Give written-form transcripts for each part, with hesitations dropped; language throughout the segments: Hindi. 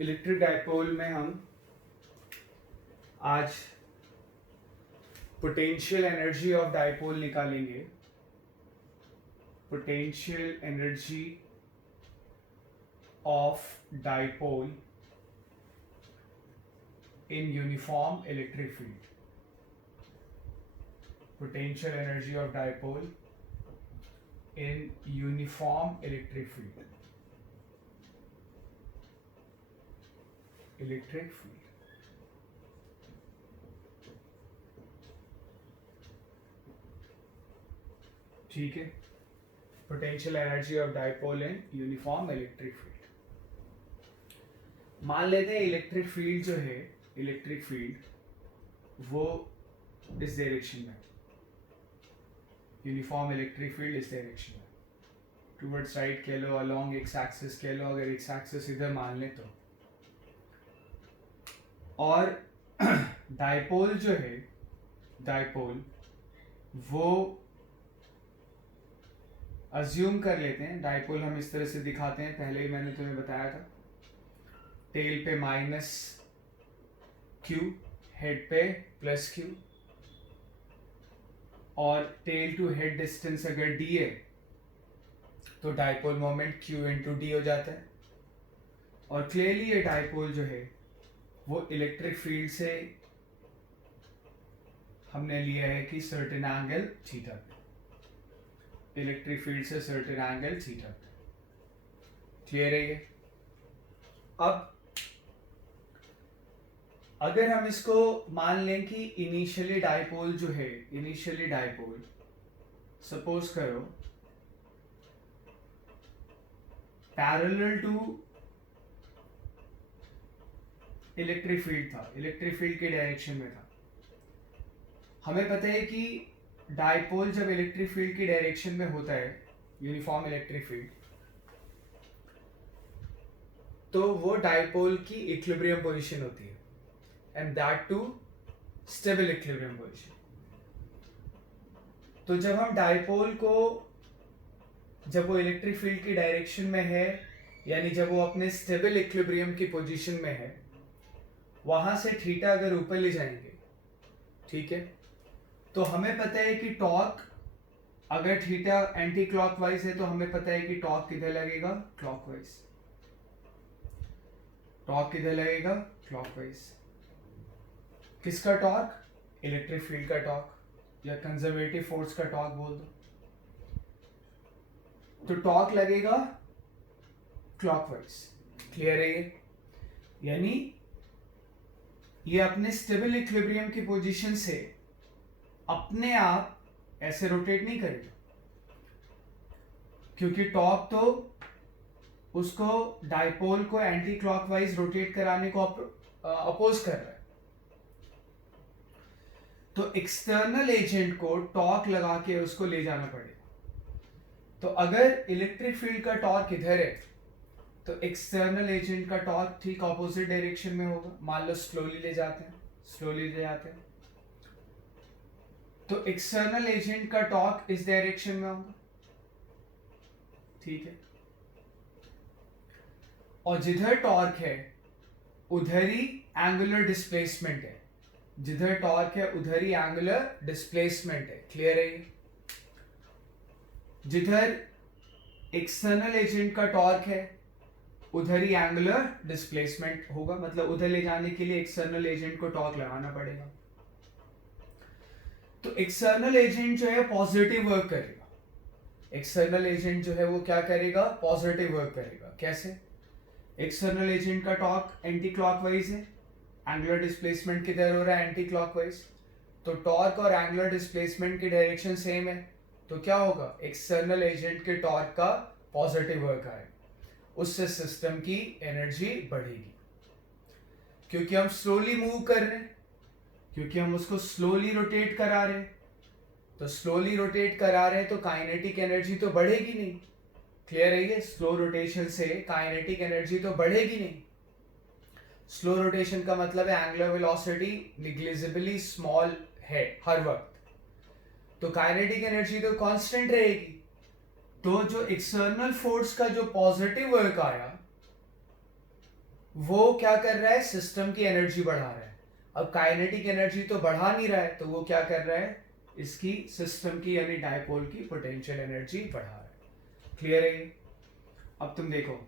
इलेक्ट्रिक डाइपोल में हम आज पोटेंशियल एनर्जी ऑफ डाइपोल निकालेंगे। Potential energy of dipole in uniform electric field. Potential energy of dipole in uniform electric field. Electric field ठीक है। Potential energy of dipole in uniform electric field. मान लेते हैं इलेक्ट्रिक फील्ड जो है, इलेक्ट्रिक फील्ड वो इस डायरेक्शन में, यूनिफॉर्म इलेक्ट्रिक फील्ड इस डायरेक्शन में, टूवर्ड्स राइट कह लो, अलोंग एक्स एक्सिस कह लो, अगर एक्स एक्सिस इधर मान ले तो। और डाइपोल जो है, डाइपोल वो अज्यूम कर लेते हैं, डाइपोल हम इस तरह से दिखाते हैं, पहले ही मैंने तुम्हें बताया था। टेल पे माइनस क्यू, हेड पे प्लस क्यू, और टेल टू हेड डिस्टेंस अगर डी है तो dipole moment Q into D हो जाता है। और क्लियरली ये डाइपोल जो है वो इलेक्ट्रिक फील्ड से हमने लिया है कि सर्टेन एंगल थीटा पे, इलेक्ट्रिक फील्ड से सर्टेन एंगल थीटा पे। क्लियर है ये? अब अगर हम इसको मान लें कि इनिशियली डाइपोल जो है, इनिशियली डाइपोल सपोज करो पैरेलल टू इलेक्ट्रिक फील्ड था, इलेक्ट्रिक फील्ड के डायरेक्शन में था। हमें पता है कि डाइपोल जब इलेक्ट्रिक फील्ड की डायरेक्शन में होता है, यूनिफॉर्म इलेक्ट्रिक फील्ड, तो वो डाइपोल की इक्विलिब्रियम पोजीशन होती है, and that to stable equilibrium position. तो जब हम डाइपोल को, जब वो इलेक्ट्रिक फील्ड की डायरेक्शन में है, यानी जब वो अपने स्टेबल इक्विलिब्रियम की पोजीशन में है, वहां से थीटा अगर ऊपर ले जाएंगे, ठीक है, तो हमें पता है कि टॉर्क, अगर थीटा एंटी क्लॉकवाइज है तो हमें पता है कि टॉर्क किधर लगेगा, क्लॉकवाइज। टॉर्क किधर लगेगा, क्लॉकवाइज। किसका टॉर्क? इलेक्ट्रिक फील्ड का टॉर्क, या कंजर्वेटिव फोर्स का टॉर्क बोल दो। तो टॉर्क लगेगा क्लॉकवाइज। क्लियर है ये? यानी ये अपने स्टेबल इक्विलिब्रियम की पोजीशन से अपने आप ऐसे रोटेट नहीं करेगा, क्योंकि टॉर्क तो उसको, डाइपोल को एंटी क्लॉकवाइज रोटेट कराने को अपोज कर रहा है। तो एक्सटर्नल एजेंट को टॉर्क लगा के उसको ले जाना पड़ेगा। तो अगर इलेक्ट्रिक फील्ड का टॉर्क इधर है तो एक्सटर्नल एजेंट का टॉर्क ठीक ऑपोजिट डायरेक्शन में होगा। मान लो स्लोली ले जाते हैं, स्लोली ले जाते हैं, तो एक्सटर्नल एजेंट का टॉर्क इस डायरेक्शन में होगा, ठीक है। और जिधर टॉर्क है उधर ही एंगुलर डिस्प्लेसमेंट है, जिधर टॉर्क है उधर ही एंगुलर डिस्प्लेसमेंट है। क्लियर है? जिधर एक्सटर्नल एजेंट का टॉर्क है उधर ही एंगुलर डिस्प्लेसमेंट होगा, मतलब उधर ले जाने के लिए एक्सटर्नल एजेंट को टॉर्क लगाना पड़ेगा। तो एक्सटर्नल एजेंट जो है पॉजिटिव वर्क करेगा, एक्सटर्नल एजेंट जो है वो क्या करेगा, पॉजिटिव वर्क करेगा। कैसे? एक्सटर्नल एजेंट का टॉर्क एंटी क्लॉकवाइज है, एंगुलर डिस्प्लेसमेंट किधर हो रहा है, एंटी क्लॉकवाइज। तो टॉर्क और एंगुलर डिस्प्लेसमेंट की डायरेक्शन सेम है, तो क्या होगा, एक्सटर्नल एजेंट के टॉर्क का पॉजिटिव वर्क आएगा, उससे सिस्टम की एनर्जी बढ़ेगी। क्योंकि हम स्लोली मूव कर रहे हैं, क्योंकि हम उसको स्लोली रोटेट करा रहे हैं, तो स्लोली रोटेट करा रहे हैं तो काइनेटिक एनर्जी तो बढ़ेगी नहीं। क्लियर है ये? स्लो रोटेशन से काइनेटिक एनर्जी तो बढ़ेगी नहीं। स्लो रोटेशन का मतलब है एंगुलर वेलोसिटी निग्लिजिबली स्मॉल है हर वक्त, तो काइनेटिक एनर्जी तो कांस्टेंट रहेगी। तो जो एक्सटर्नल फोर्स का जो पॉजिटिव वर्क आया वो क्या कर रहा है, सिस्टम की एनर्जी बढ़ा रहा है। अब काइनेटिक एनर्जी तो बढ़ा नहीं रहा है, तो वो क्या कर रहा है, इसकी सिस्टम की यानी डायपोल की पोटेंशियल एनर्जी बढ़ा रहा है। क्लियर है ये? अब तुम देखो,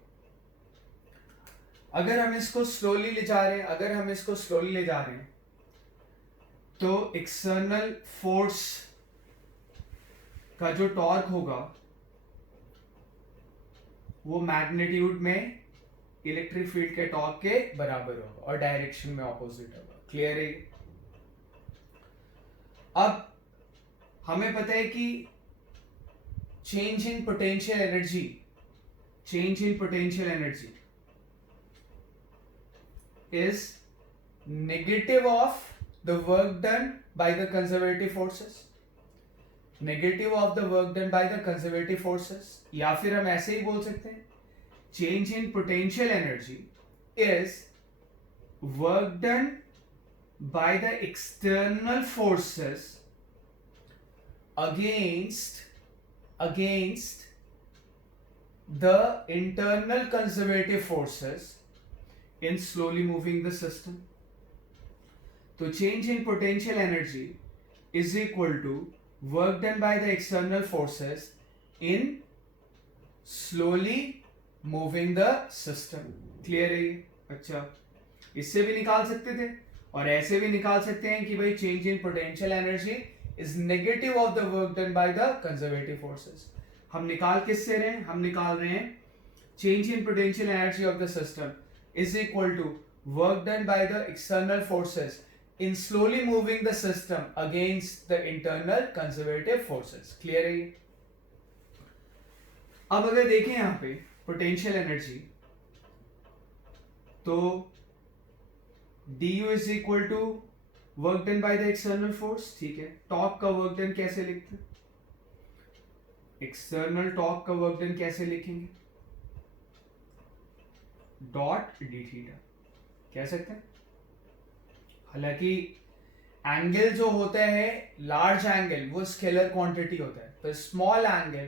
अगर हम इसको स्लोली ले जा रहे हैं, तो एक्सटर्नल फोर्स का जो टॉर्क होगा वो मैग्नीट्यूड में इलेक्ट्रिक फील्ड के टॉर्क के बराबर होगा और डायरेक्शन में ऑपोजिट होगा। क्लियर है? अब हमें पता है कि change in potential energy is negative of the work done by the conservative forces, या फिर हम ऐसे ही बोल सकते हैं, change in potential energy is work done by the external forces against the internal conservative forces in slowly moving the system. So change in potential energy is equal to work done by the external forces in slowly moving the system. Clear है ये? अच्छा, इससे भी निकाल सकते थे और ऐसे भी निकाल सकते हैं कि भाई change in potential energy is negative of the work done by the conservative forces. हम निकाल किससे रहे हैं? हम निकाल रहे हैं change in potential energy of the system is equal to work done by the external forces in slowly moving the system against the internal conservative forces. Clear है ये? अब अगर देखें यहां पे पोटेंशियल एनर्जी, तो du is equal to work done by the external force. ठीक है, टॉर्क का वर्क डन कैसे लिखते हैं? एक्सटर्नल टॉर्क का वर्क डन कैसे लिखेंगे? डॉट डी थीटा कह सकते हैं। हालांकि एंगल जो होता है, लार्ज एंगल, वो स्केलर क्वांटिटी होता है, पर small angle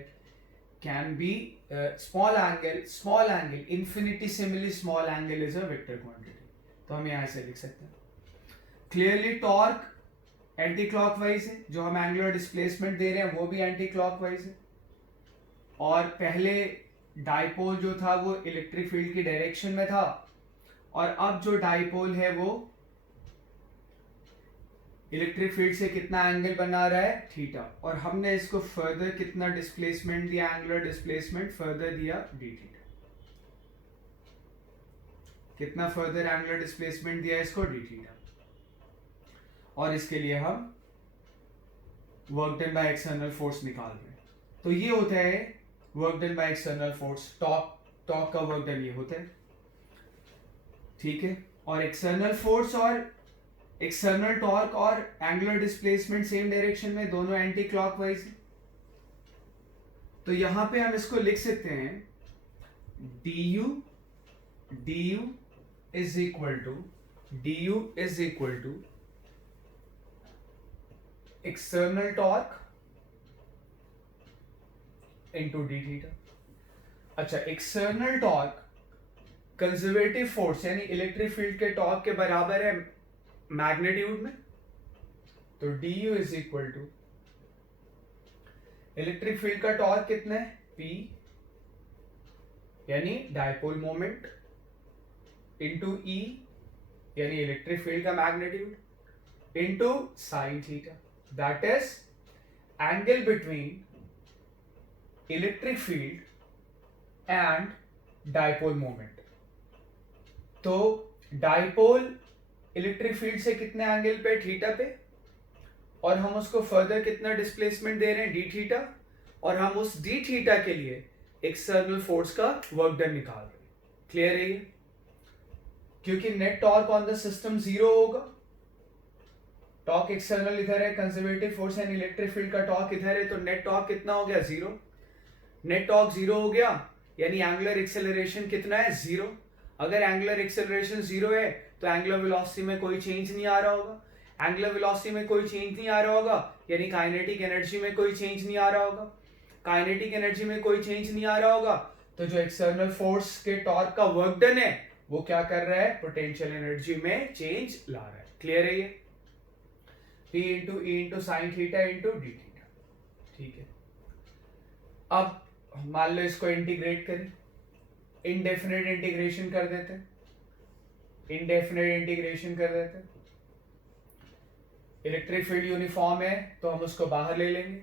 can be small angle infinitesimally small angle is a vector quantity, तो हम यहां से लिख सकते हैं। क्लियरली टॉर्क एंटी क्लॉकवाइज है, जो हम एंगुलर डिस्प्लेसमेंट दे रहे हैं वो भी एंटी क्लॉकवाइज है, और पहले डाइपोल जो था वो इलेक्ट्रिक फील्ड की डायरेक्शन में था, और अब जो डाइपोल है वो इलेक्ट्रिक फील्ड से कितना एंगल बना रहा है, थीटा, और हमने इसको फर्दर कितना डिस्प्लेसमेंट दिया, एंगुलर डिस्प्लेसमेंट फर्दर दिया डी थीटा। कितना फर्दर एंगुलर डिस्प्लेसमेंट दिया इसको, डी थीटा, और इसके लिए हम work done by external force निकाल रहे हैं। तो ये होता है work done by external force, torque का वर्क डन ये होता है। ठीक है, और एक्सटर्नल फोर्स और एक्सटर्नल टॉर्क और एंगुलर डिस्प्लेसमेंट सेम डायरेक्शन में, दोनों एंटी क्लॉकवाइज है। तो यहां पे हम इसको लिख सकते हैं du is equal to external torque into d theta। अच्छा, एक्सटर्नल टॉर्क कंजर्वेटिव फोर्स यानी इलेक्ट्रिक फील्ड के टॉर्क के बराबर है मैग्नीट्यूड में, तो du is equal to electric field का टॉर्क कितना है, P यानी डायपोल मोमेंट, इंटू E यानी इलेक्ट्रिक फील्ड का magnitude, into sine theta, that is angle between electric field and dipole moment. तो डायपोल इलेक्ट्रिक फील्ड से कितने एंगल पे, थीटा पे, और हम उसको फर्दर कितना डिस्प्लेसमेंट दे रहे हैं, डी थीटा, और हम उस डी थीटा के लिए एक्सटर्नल फोर्स का वर्क डन निकाल रहे हैं। क्लियर है ये? क्योंकि net torque on the system zero होगा, टॉर्क एक्सटर्नल इधर है, conservative force and electric field का टॉर्क इधर है, तो नेट टॉर्क कितना हो गया, जीरो। नेट टॉर्क जीरो हो गया यानी एंगुलर एक्सेलरेशन कितना है, जीरो। अगर एंगुलर एक्सेलरेशन जीरो है तो एंगुलर वेलोसिटी में कोई चेंज नहीं आ रहा होगा, एंगुलर वेलोसिटी में कोई चेंज नहीं आ रहा होगा यानी काइनेटिक एनर्जी में कोई चेंज नहीं आ रहा होगा, काइनेटिक एनर्जी में कोई चेंज नहीं आ रहा होगा, तो जो एक्सटर्नल फोर्स के टॉर्क का वर्क डन है वो क्या कर रहा है, पोटेंशियल एनर्जी में चेंज ला रहा है। क्लियर है ये? P into E into sine theta into D theta. ठीक है, अब मान लो इसको इंटीग्रेट करें, इनडेफिनेट इंटीग्रेशन कर देते हैं, इनडेफिनेट इंटीग्रेशन कर देते हैं। इलेक्ट्रिक फील्ड यूनिफॉर्म है तो हम उसको बाहर ले लेंगे।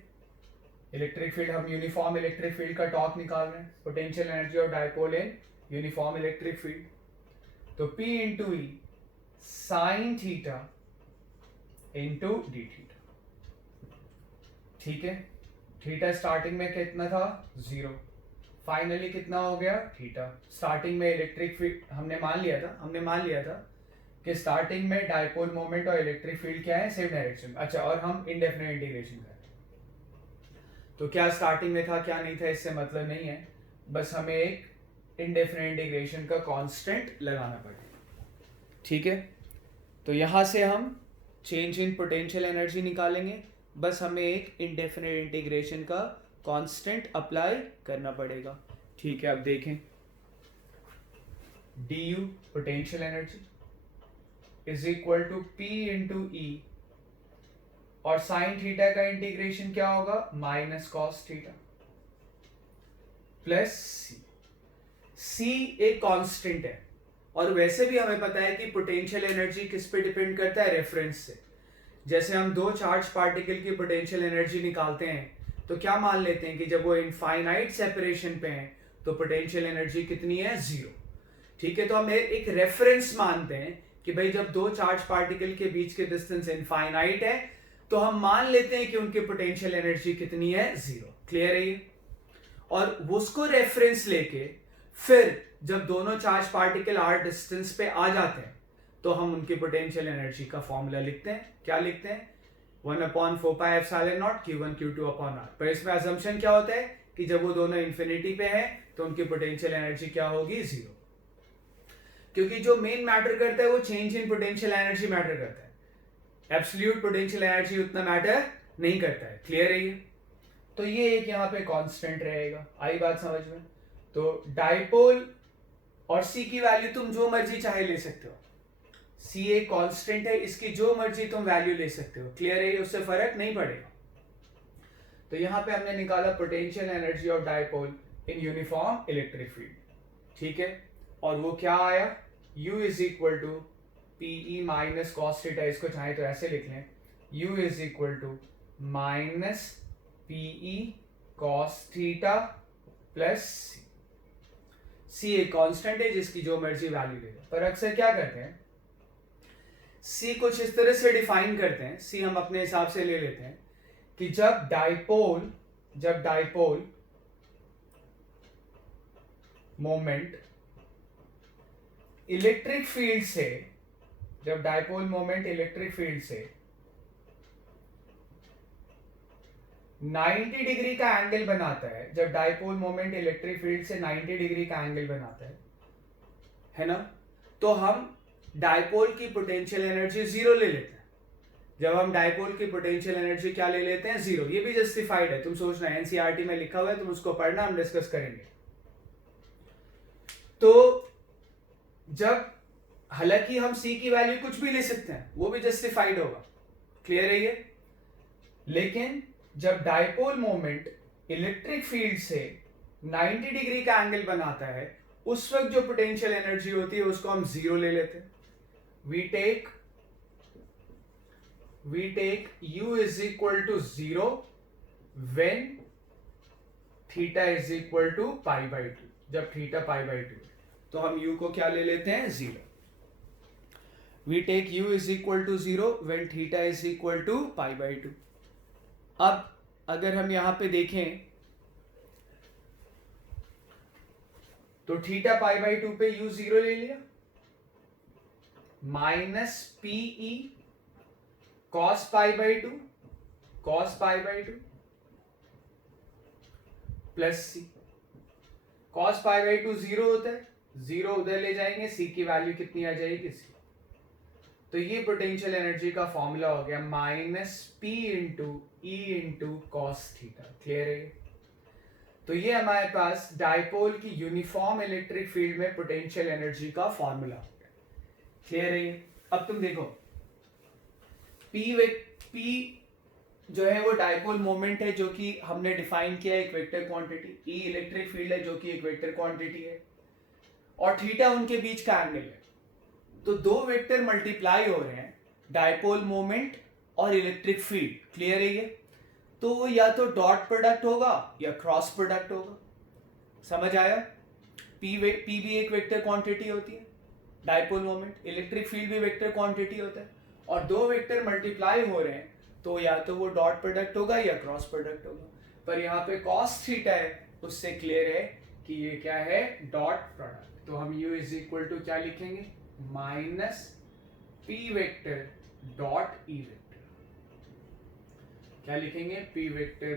इलेक्ट्रिक फील्ड, हम यूनिफॉर्म इलेक्ट्रिक फील्ड का टॉर्क निकाल रहे हैं, potential energy of dipole in uniform electric field. तो P into E sine theta into D theta. ठीक है, थीटा स्टार्टिंग में कितना था, 0, फाइनली कितना हो गया थीटा। स्टार्टिंग में इलेक्ट्रिक फील्ड हमने मान लिया था कि स्टार्टिंग में डायपोल मोमेंट और इलेक्ट्रिक फील्ड क्या है, सेम डायरेक्शन। अच्छा, और हम इंडेफिनिट इंटीग्रेशन कर रहे हैं, तो क्या स्टार्टिंग में था क्या नहीं था इससे मतलब नहीं है, बस हमें एक इंडेफिनिट इंटीग्रेशन का कांस्टेंट लगाना पड़ेगा। ठीक है, तो यहां से हम चेंज इन पोटेंशियल एनर्जी निकालेंगे, बस हमें एक इंडेफिनिट इंटीग्रेशन का कांस्टेंट अप्लाई करना पड़ेगा। ठीक है, अब देखें, du potential energy is equal to P into E, और साइन थीटा का इंटीग्रेशन क्या होगा, minus cos theta plus C एक कांस्टेंट है, और वैसे भी हमें पता है कि पोटेंशियल एनर्जी किस पे डिपेंड करता है, रेफरेंस से। जैसे हम दो चार्ज पार्टिकल की पोटेंशियल एनर्जी निकालते हैं तो क्या मान लेते हैं कि जब वो इनफाइनाइट सेपरेशन पे हैं तो पोटेंशियल एनर्जी कितनी है, 0। ठीक है, तो हम एक रेफरेंस मानते हैं कि भाई जब दो चार्ज पार्टिकल के बीच के डिस्टेंस इनफाइनाइट है तो हम मान लेते हैं कि उनकी पोटेंशियल एनर्जी कितनी है, 0। क्लियर है ये? और उसको रेफरेंस लेके फिर जब दोनों चार्ज पार्टिकल आर डिस्टेंस पे आ जाते हैं तो हम उनकी पोटेंशियल एनर्जी का फॉर्मूला लिखते हैं। क्या लिखते हैं, 1/4πε0 Q1 Q2 अपॉन R। पर इसमें असम्पशन क्या होता है कि जब वो दोनों इंफिनिटी पे हैं तो उनकी पोटेंशियल एनर्जी क्या होगी, 0। क्योंकि जो मेन मैटर करता है वो change in potential energy matter करता है, एब्सोल्यूट पोटेंशियल एनर्जी उतना मैटर नहीं करता है। क्लियर है ये? तो ये एक यहाँ पे कांस्टेंट रहेगा। आई बात समझ में? तो डाइपोल और सी की वैल्यू तुम जो मर्जी चाहे ले सकते हो, सी एक कांस्टेंट है, इसकी जो मर्जी तुम वैल्यू ले सकते हो। क्लियर है? उससे फर्क नहीं पड़ेगा। तो यहां पे हमने निकाला potential energy of dipole in uniform electric field. ठीक है, और वो क्या आया, U is equal to P E minus cos theta, इसको चाहे तो ऐसे लिख लें, U is equal to minus PE cos theta plus C एक कांस्टेंट है जिसकी जो मर्जी वैल्यू ले लो। पर अक्सर क्या करते हैं, सी कुछ इस तरह से डिफाइन करते हैं, सी हम अपने हिसाब से ले लेते हैं कि जब डाइपोल मोमेंट इलेक्ट्रिक फील्ड से, जब डाइपोल मोमेंट इलेक्ट्रिक फील्ड से 90 डिग्री का एंगल बनाता है, जब डाइपोल मोमेंट इलेक्ट्रिक फील्ड से 90 डिग्री का एंगल बनाता है ना, तो हम डाइपोल की पोटेंशियल एनर्जी 0 ले लेते हैं। जब हम डाइपोल की पोटेंशियल एनर्जी क्या ले लेते हैं, 0। ये भी जस्टिफाइड है, तुम सोचना, एनसीईआरटी में लिखा हुआ है, तुम उसको पढ़ना, हम डिस्कस करेंगे। तो जब, हालांकि हम सी की वैल्यू कुछ भी ले सकते हैं, वो भी जस्टिफाइड होगा। क्लियर है ये? लेकिन जब डाइपोल मोमेंट इलेक्ट्रिक फील्ड से 90 डिग्री का एंगल बनाता है, उस वक्त जो पोटेंशियल एनर्जी होती है उसको हम 0 ले लेते हैं। we take U is equal to 0 when theta is equal to pi by 2। जब थीटा पाई बाई 2 तो हम U को क्या ले लेते हैं, 0। we take U is equal to 0 when theta is equal to pi by 2। अब अगर हम यहां पे देखें तो थीटा पाई बाई 2 पे U 0 ले लिया, minus PE cos pi by 2 plus C. Cos pi by 2 0 होता है, 0 उधर ले जाएंगे, सी की वैल्यू कितनी आ जाएगी, सी। तो ये पोटेंशियल एनर्जी का फॉर्मूला हो गया, minus P into E into cos theta. Clear है? तो ये हमारे पास डाइपोल की यूनिफॉर्म इलेक्ट्रिक फील्ड में पोटेंशियल एनर्जी का फॉर्मूला। क्लियर है ये? अब तुम देखो पी जो है वो डाइपोल मोमेंट है जो कि हमने डिफाइन किया एक वेक्टर क्वांटिटी, ई इलेक्ट्रिक फील्ड है जो कि एक वेक्टर क्वांटिटी है, और थीटा उनके बीच का एंगल है। तो दो वेक्टर मल्टीप्लाई हो रहे हैं, डाइपोल मोमेंट और इलेक्ट्रिक फील्ड। क्लियर है ये? तो या तो डॉट प्रोडक्ट होगा या क्रॉस प्रोडक्ट होगा। समझ आया? पी भी एक वेक्टर क्वांटिटी होती है, डाइपोल मोमेंट, इलेक्ट्रिक फील्ड भी वेक्टर क्वांटिटी होता है, और दो वेक्टर मल्टीप्लाई हो रहे हैं तो या तो वो डॉट प्रोडक्ट होगा या क्रॉस प्रोडक्ट होगा। पर यहाँ पे कॉस थीटा है, उससे क्लियर है कि ये क्या है, डॉट प्रोडक्ट। तो हम u इज इक्वल टू क्या लिखेंगे, minus P vector dot E vector. क्या लिखेंगे, P vector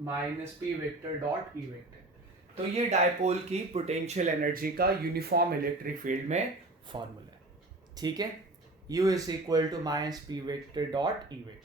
minus P vector dot E vector. तो ये डाइपोल की पोटेंशियल एनर्जी का यूनिफॉर्म इलेक्ट्रिक फील्ड में फॉर्मूला है। ठीक है, u is equal to minus P vector dot E vector.